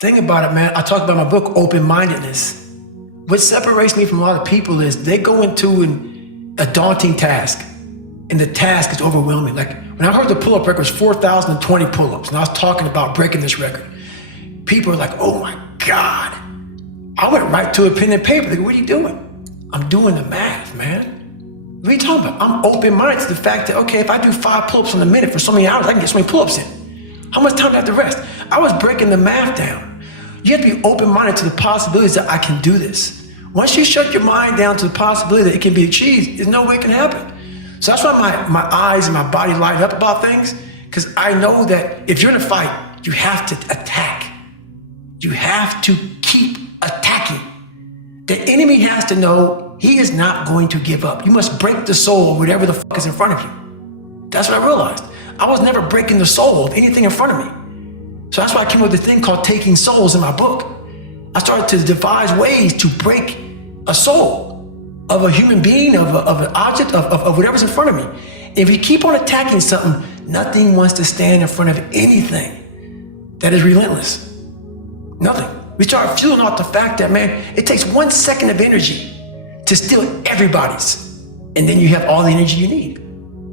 Thing about it, man, I talked about my book, open-mindedness. What separates me from a lot of people is they go into a daunting task, and the task is overwhelming. Like when I heard the pull-up record was 4,020 pull-ups, and I was talking about breaking this record, people are like, oh my God. I went right to a pen and paper. Like, what are you doing? I'm doing the math, man. What are you talking about? I'm open-minded to the fact that, okay, if I do 5 pull-ups in a minute for so many hours, I can get so many pull-ups in. How much time do I have to rest? I was breaking the math down. You have to be open-minded to the possibilities that I can do this. Once you shut your mind down to the possibility that it can be achieved, there's no way it can happen. So that's why my eyes and my body light up about things, because I know that if you're in a fight, you have to attack. You have to keep attacking. The enemy has to know he is not going to give up. You must break the soul of whatever the fuck is in front of you. That's what I realized. I was never breaking the soul of anything in front of me. So that's why I came up with a thing called Taking Souls in my book. I started to devise ways to break a soul of a human being, of an object, of whatever's in front of me. If you keep on attacking something, nothing wants to stand in front of anything that is relentless. Nothing. We start fueling off the fact that, man, it takes 1 second of energy to steal everybody's. And then you have all the energy you need.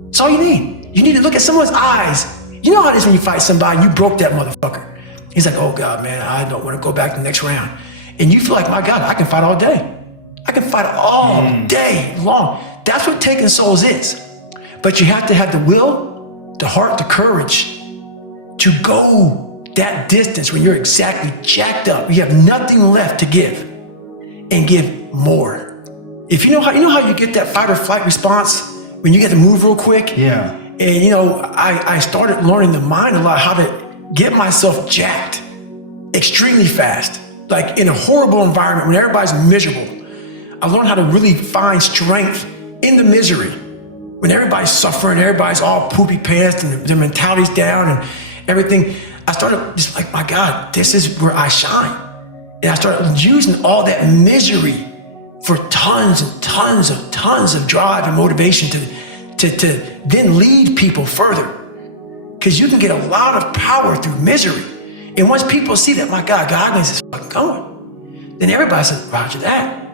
That's all you need. You need to look at someone's eyes. You know how it is when you fight somebody and you broke that motherfucker. He's like, oh God, man, I don't want to go back to the next round. And you feel like, my God, I can fight all day. I can fight all day long. That's what taking souls is. But you have to have the will, the heart, the courage to go that distance when you're exactly jacked up. You have nothing left to give, and give more. If you know how you get that fight or flight response when you get to move real quick. Yeah. And I started learning the mind a lot, how to get myself jacked extremely fast, like in a horrible environment when everybody's miserable. I learned how to really find strength in the misery. When everybody's suffering, everybody's all poopy pants and their mentality's down and everything, I started just like, my God, this is where I shine. And I started using all that misery for tons of drive and motivation to then lead people further. Because you can get a lot of power through misery. And once people see that, my God, Goggins is fucking going, then everybody says, roger that.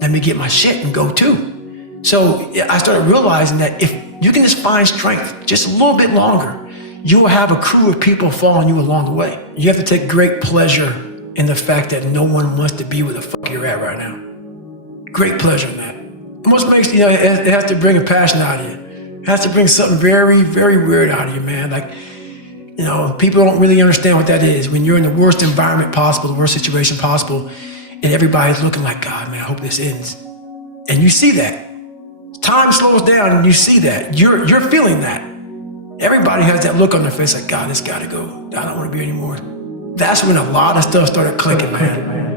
Let me get my shit and go too. So I started realizing that if you can just find strength just a little bit longer, you will have a crew of people following you along the way. You have to take great pleasure in the fact that no one wants to be where the fuck you're at right now. Great pleasure in that. And what makes, it has to bring a passion out of you. It has to bring something very, very weird out of you, man. Like, people don't really understand what that is. When you're in the worst environment possible, the worst situation possible, and everybody's looking like, God, man, I hope this ends. And you see that. Time slows down and you see that. You're feeling that. Everybody has that look on their face like, God, this gotta go. I don't want to be anymore. That's when a lot of stuff started clicking, man.